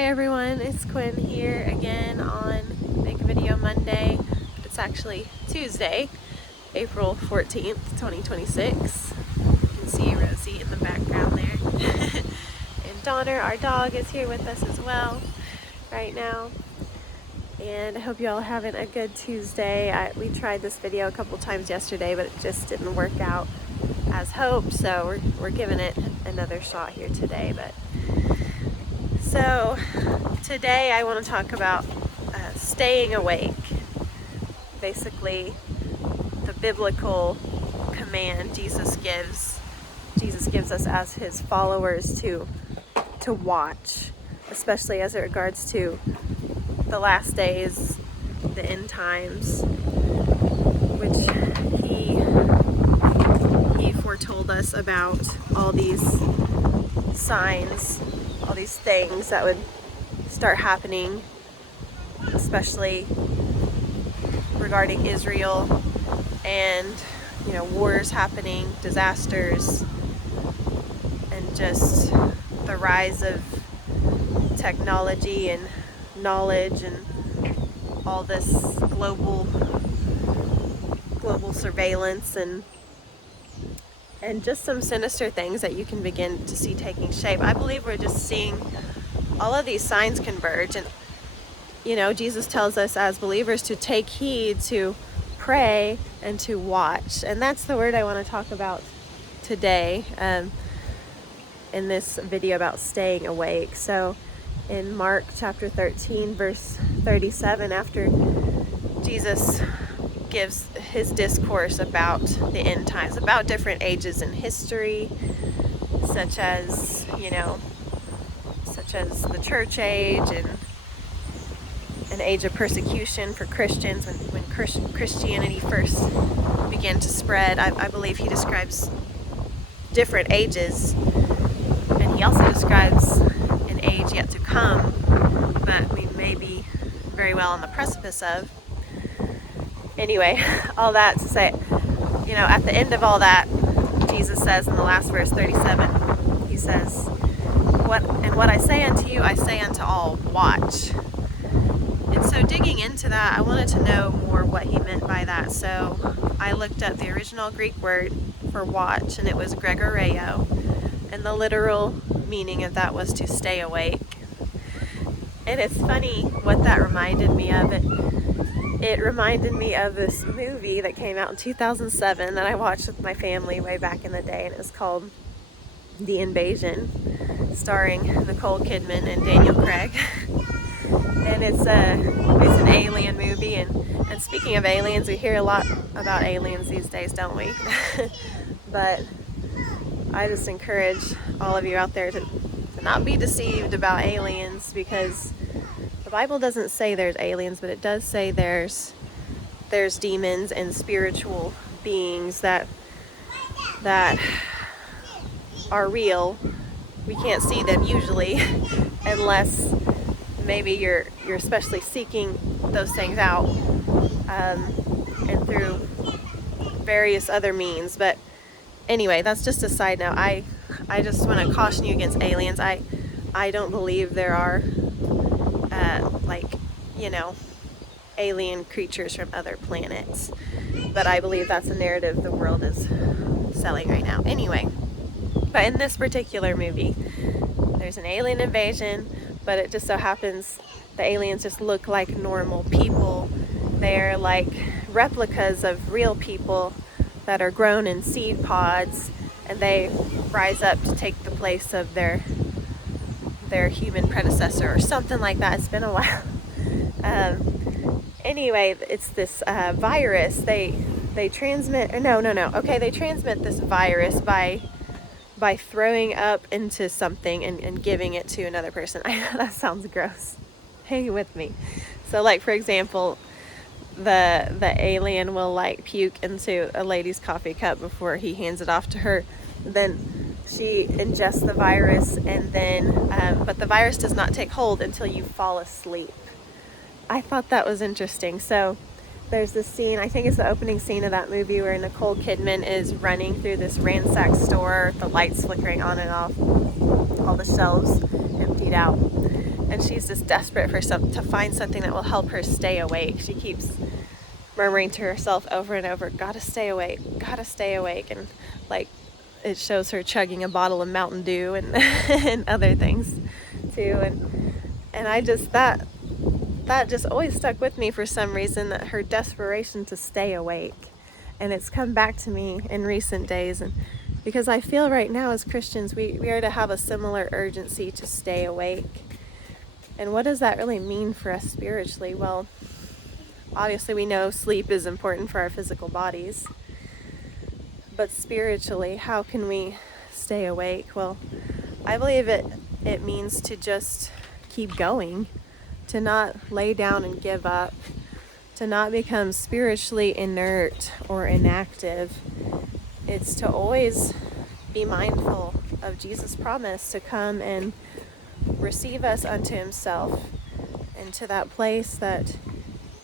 Hi everyone, it's Quinn here again on Make a Video Monday. It's actually Tuesday, April 14th, 2026. You can see Rosie in the background there. And Donner, our dog, is here with us as well right now. And I hope you all are having a good Tuesday. We tried this video a couple times yesterday, but it just didn't work out as hoped, so we're giving it another shot here today. So today I want to talk about staying awake. Basically, the biblical command Jesus gives us as his followers to watch, especially as it regards to the last days, the end times, which he foretold us about all these signs, all these things that would start happening, especially regarding Israel, and wars happening, disasters, and just the rise of technology and knowledge and all this global surveillance and just some sinister things that you can begin to see taking shape. I believe we're just seeing all of these signs converge, and Jesus tells us as believers to take heed, to pray, and to watch. And that's the word I want to talk about today in this video about staying awake. So in Mark chapter 13 verse 37, after Jesus gives his discourse about the end times, about different ages in history, such as the church age and an age of persecution for Christians when Christianity first began to spread. I believe he describes different ages, and he also describes an age yet to come, but we may be very well on the precipice of. Anyway, all that to say, at the end of all that, Jesus says in the last verse, 37, he says, what I say unto you, I say unto all, watch. And so digging into that, I wanted to know more what he meant by that. So I looked up the original Greek word for watch, and it was gregoreo. And the literal meaning of that was to stay awake. And it's funny what that reminded me of. It reminded me of this movie that came out in 2007 that I watched with my family way back in the day, and it was called The Invasion, starring Nicole Kidman and Daniel Craig. And it's an alien movie, and speaking of aliens, we hear a lot about aliens these days, don't we? But I just encourage all of you out there to not be deceived about aliens, because the Bible doesn't say there's aliens, but it does say there's demons and spiritual beings that are real. We can't see them usually unless maybe you're especially seeking those things out and through various other means. But anyway, that's just a side note. I just want to caution you against aliens. I don't believe there are alien creatures from other planets, but I believe that's a narrative the world is selling right now. Anyway, but in this particular movie, there's an alien invasion, but it just so happens the aliens just look like normal people. They're like replicas of real people that are grown in seed pods, and they rise up to take the place of their human predecessor or something like that. It's been a while. Anyway, it's this virus. They transmit. Okay, they transmit this virus by throwing up into something and giving it to another person. I know that sounds gross. Hang with me. So, like, for example, the alien will puke into a lady's coffee cup before he hands it off to her. Then she ingests the virus, and then but the virus does not take hold until you fall asleep. I thought that was interesting. So there's this scene, I think it's the opening scene of that movie, where Nicole Kidman is running through this ransacked store, the lights flickering on and off, all the shelves emptied out. and she's just desperate for to find something that will help her stay awake. She keeps murmuring to herself over and over, gotta stay awake, and like it shows her chugging a bottle of Mountain Dew and and other things too, and I just that just always stuck with me for some reason, that her desperation to stay awake. And it's come back to me in recent days, and because I feel right now as Christians we are to have a similar urgency to stay awake. And what does that really mean for us spiritually? Well, obviously we know sleep is important for our physical bodies, but spiritually, how can we stay awake? Well, I believe it means to just keep going, to not lay down and give up, to not become spiritually inert or inactive. It's to always be mindful of Jesus' promise to come and receive us unto himself, into that place that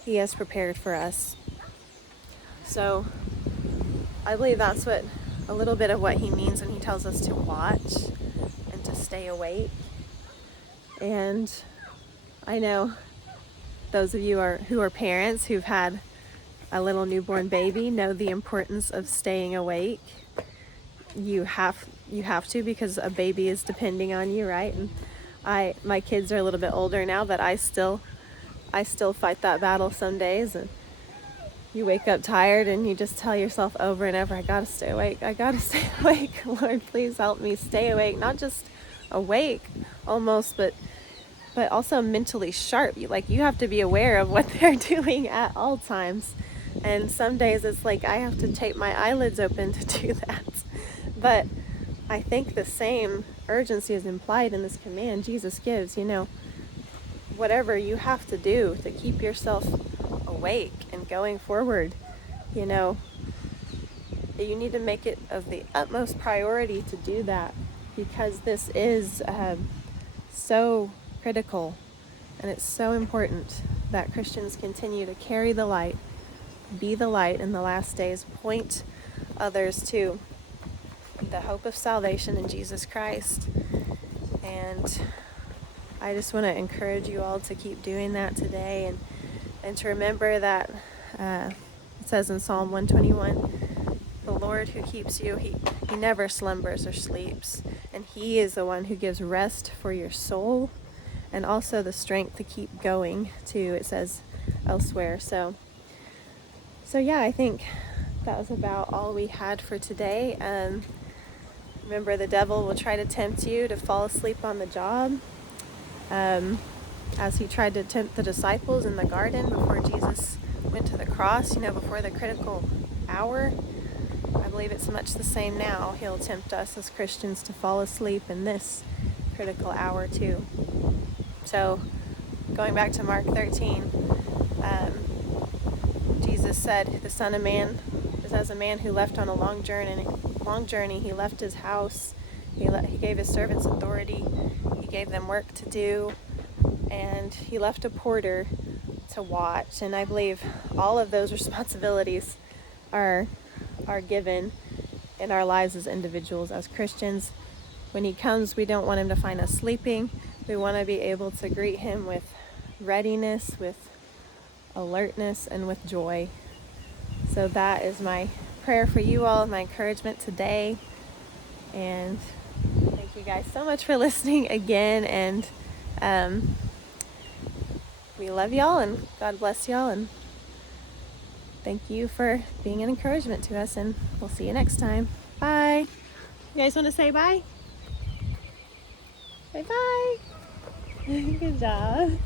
he has prepared for us. So I believe that's what a little bit of what he means when he tells us to watch and to stay awake. And I know those of you who are parents who've had a little newborn baby know the importance of staying awake. You have to, because a baby is depending on you, right? And my kids are a little bit older now, but I still fight that battle some days, and you wake up tired and you just tell yourself over and over, I gotta stay awake, Lord, please help me stay awake. Not just awake almost, but also mentally sharp. You have to be aware of what they're doing at all times. And some days it's like I have to tape my eyelids open to do that. But I think the same urgency is implied in this command Jesus gives. Whatever you have to do to keep yourself awake and going forward, you need to make it of the utmost priority to do that, because this is so critical, and it's so important that Christians continue to carry the light, be the light in the last days, point others to the hope of salvation in Jesus Christ. And I just want to encourage you all to keep doing that today, and to remember that it says in Psalm 121, the Lord who keeps you, he never slumbers or sleeps, and he is the one who gives rest for your soul, and also the strength to keep going too, it says elsewhere. So yeah, I think that was about all we had for today. Remember, the devil will try to tempt you to fall asleep on the job, as he tried to tempt the disciples in the garden before Jesus went to the cross, before the critical hour. I believe it's much the same now. He'll tempt us as Christians to fall asleep in this critical hour too. So, going back to Mark 13, Jesus said, the Son of Man is as a man who left on a long journey. He left his house. He gave his servants authority. He gave them work to do, and he left a porter to watch. And I believe all of those responsibilities are given in our lives as individuals, as Christians. When he comes, we don't want him to find us sleeping. We want to be able to greet him with readiness, with alertness, and with joy. So that is my prayer for you all, my encouragement today. And thank you guys so much for listening again. And we love y'all, and God bless y'all. And thank you for being an encouragement to us. And we'll see you next time. Bye. You guys want to say bye? Bye-bye. Good job.